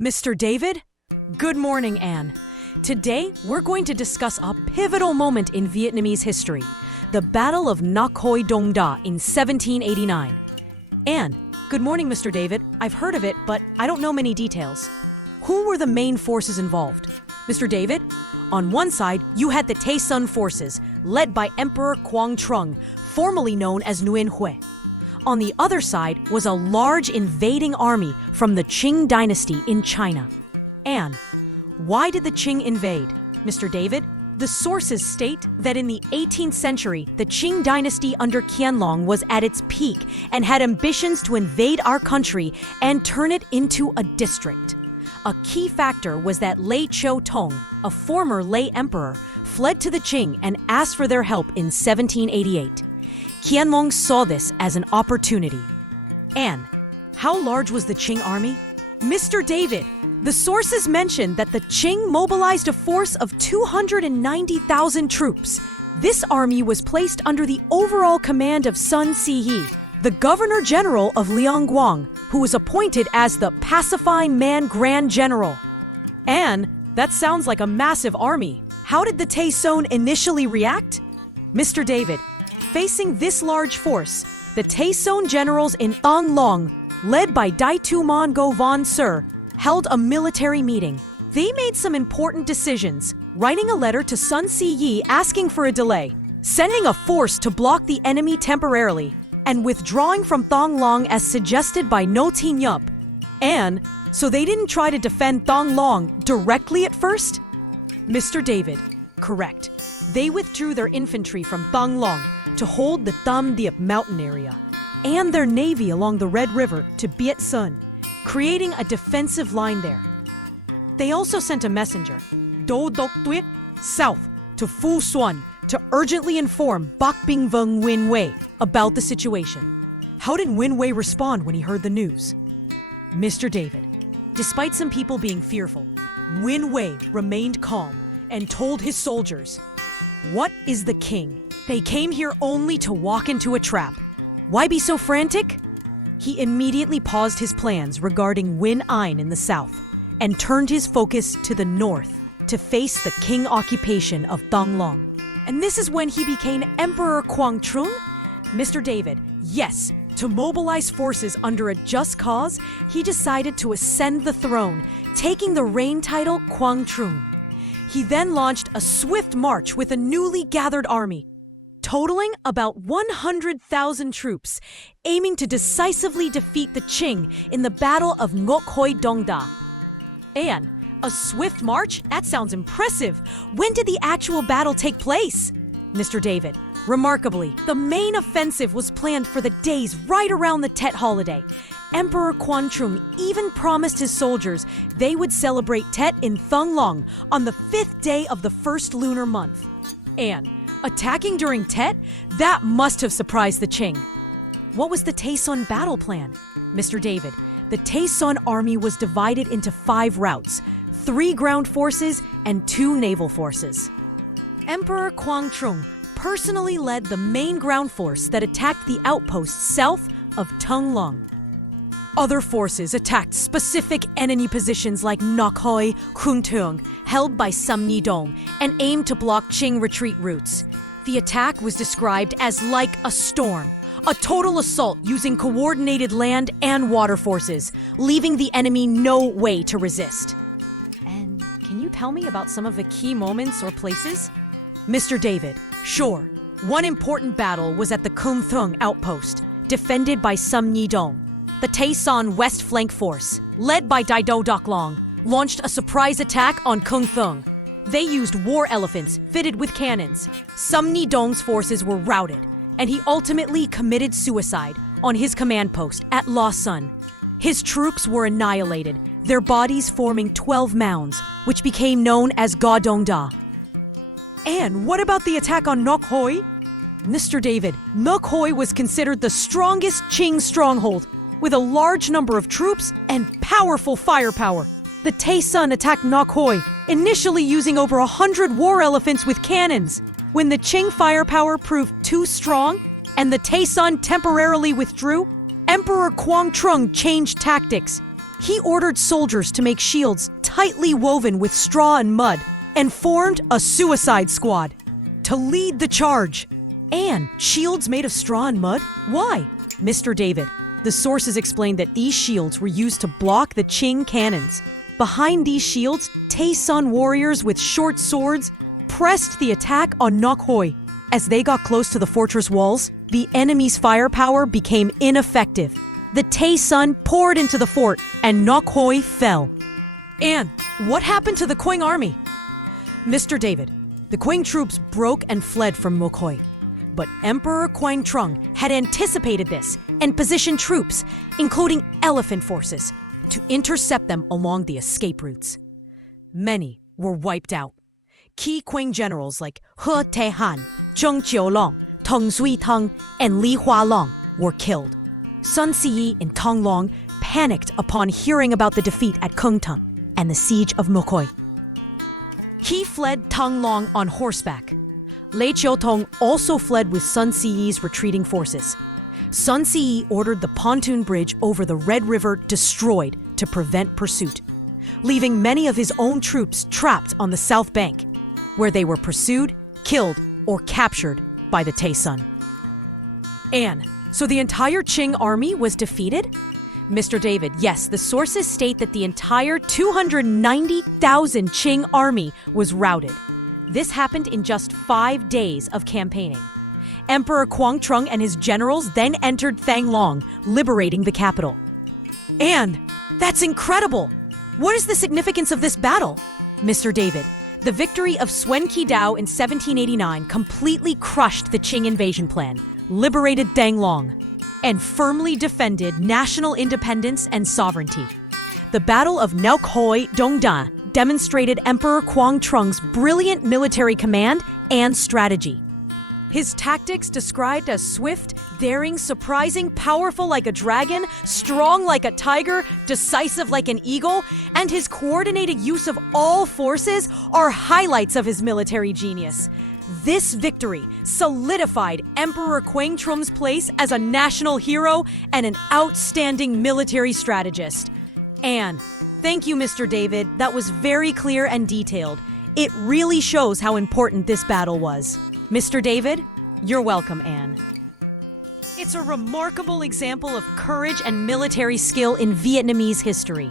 Mr. David? Good morning, Anne. Today, we're going to discuss a pivotal moment in Vietnamese history, the Battle of Ngoc Hoi Dong Da in 1789. Anne, good morning, Mr. David. I've heard of it, but I don't know many details. Who were the main forces involved? Mr. David? On one side, you had the Tay Son forces, led by Emperor Quang Trung, formerly known as Nguyen Hue. On the other side was a large invading army from the Qing dynasty in China. Anne, why did the Qing invade? Mr. David? The sources state that in the 18th century, the Qing dynasty under Qianlong was at its peak and had ambitions to invade our country and turn it into a district. A key factor was that Lê Chiêu Tông, a former Lê emperor, fled to the Qing and asked for their help in 1788. Qianlong saw this as an opportunity. Anne, how large was the Qing army? Mr. David, the sources mention that the Qing mobilized a force of 290,000 troops. This army was placed under the overall command of Sun Si-yi, the governor-general of Liangguang, who was appointed as the pacifying man grand general. Anne, that sounds like a massive army. How did the Tay Son initially react? Mr. David, facing this large force, the Tay Son generals in Thang Long, led by Dai Tu Man Go Von Sir, held a military meeting. They made some important decisions, writing a letter to Sun Si-yi asking for a delay, sending a force to block the enemy temporarily, and withdrawing from Thang Long as suggested by No Tin Yup. And so they didn't try to defend Thang Long directly at first? Mr. David, correct. They withdrew their infantry from Thang Long to hold the Tam Diep mountain area, and their navy along the Red River to Biet Sun, creating a defensive line there. They also sent a messenger, Do Doc Tuet, south to Phu Xuan to urgently inform Bac Binh Vung Nguyen Huê about the situation. How did Nguyen Huê respond when he heard the news? Mr. David, despite some people being fearful, Nguyen Huê remained calm and told his soldiers, "What is the king? They came here only to walk into a trap. Why be so frantic?" He immediately paused his plans regarding Nguyen Anh in the south and turned his focus to the north to face the Qing occupation of Thang Long. And this is when he became Emperor Quang Trung? Mr. David, yes, to mobilize forces under a just cause, he decided to ascend the throne, taking the reign title Quang Trung. He then launched a swift march with a newly gathered army, totaling about 100,000 troops, aiming to decisively defeat the Qing in the Battle of Ngoc Hoi Dong Da. And a swift march? That sounds impressive. When did the actual battle take place? Mr. David, remarkably, the main offensive was planned for the days right around the Tet holiday. Emperor Quang Trung even promised his soldiers they would celebrate Tet in Thang Long on the 5th day of the first lunar month. And attacking during Tet? That must have surprised the Qing. What was the Tay Son battle plan? Mr. David, the Tay Son army was divided into 5 routes, 3 ground forces and 2 naval forces. Emperor Quang Trung personally led the main ground force that attacked the outposts south of Thang Long. Other forces attacked specific enemy positions like Ngoc Hoi, Kung Tung, held by Sam Nhi Dong, and aimed to block Qing retreat routes. The attack was described as like a storm, a total assault using coordinated land and water forces, leaving the enemy no way to resist. And can you tell me about some of the key moments or places? Mr. David, sure. One important battle was at the Kung Thung outpost, defended by Sam Nhi Dong. The Tay Son West Flank Force, led by Dai Do Doc Long, launched a surprise attack on Kung Thung. They used war elephants fitted with cannons. Sam Nhi Dong's forces were routed, and he ultimately committed suicide on his command post at La Sun. His troops were annihilated, their bodies forming 12 mounds, which became known as Ga Dong Da. And what about the attack on Ngoc Hoi? Mr. David, Ngoc Hoi was considered the strongest Qing stronghold, with a large number of troops and powerful firepower. The Tay Son attacked Ngoc Hoi, initially using over 100 war elephants with cannons. When the Qing firepower proved too strong and the Tay Son temporarily withdrew, Emperor Quang Trung changed tactics. He ordered soldiers to make shields tightly woven with straw and mud and formed a suicide squad to lead the charge. And shields made of straw and mud? Why? Mr. David, the sources explained that these shields were used to block the Qing cannons. Behind these shields, Tay-Sun warriors with short swords pressed the attack on Nok Hoi. As they got close to the fortress walls, the enemy's firepower became ineffective. The Tay-Sun poured into the fort, and Nok Hoi fell. And what happened to the Qing army? Mr. David, the Qing troops broke and fled from Nok Hoi. But Emperor Quang had anticipated this and positioned troops, including elephant forces, to intercept them along the escape routes. Many were wiped out. Key Qing generals like He Taihan, Zheng Jiulong, Teng Sui-Teng, and Li Hualong were killed. Sun Si and Tong Long panicked upon hearing about the defeat at Kungtung and the siege of Nok Hoi. He fled Tong Long on horseback. Lei Chiu-Tong also fled with Sun Si's retreating forces. Sun Si ordered the pontoon bridge over the Red River destroyed to prevent pursuit, leaving many of his own troops trapped on the south bank, where they were pursued, killed, or captured by the Tay-Sun. And so the entire Qing army was defeated? Mr. David, yes, the sources state that the entire 290,000 Qing army was routed. This happened in just 5 days of campaigning. Emperor Quang and his generals then entered Thang-Long, liberating the capital. And that's incredible! What is the significance of this battle? Mr. David, the victory of Suen Qidao in 1789 completely crushed the Qing invasion plan, liberated Thang-Long, and firmly defended national independence and sovereignty. The Battle of Nok Hoi Dongda demonstrated Emperor Quang-Trung's brilliant military command and strategy. His tactics described as swift, daring, surprising, powerful like a dragon, strong like a tiger, decisive like an eagle, and his coordinated use of all forces are highlights of his military genius. This victory solidified Emperor Quang-Trung's place as a national hero and an outstanding military strategist. And thank you, Mr. David. That was very clear and detailed. It really shows how important this battle was. Mr. David, you're welcome, Anne. It's a remarkable example of courage and military skill in Vietnamese history.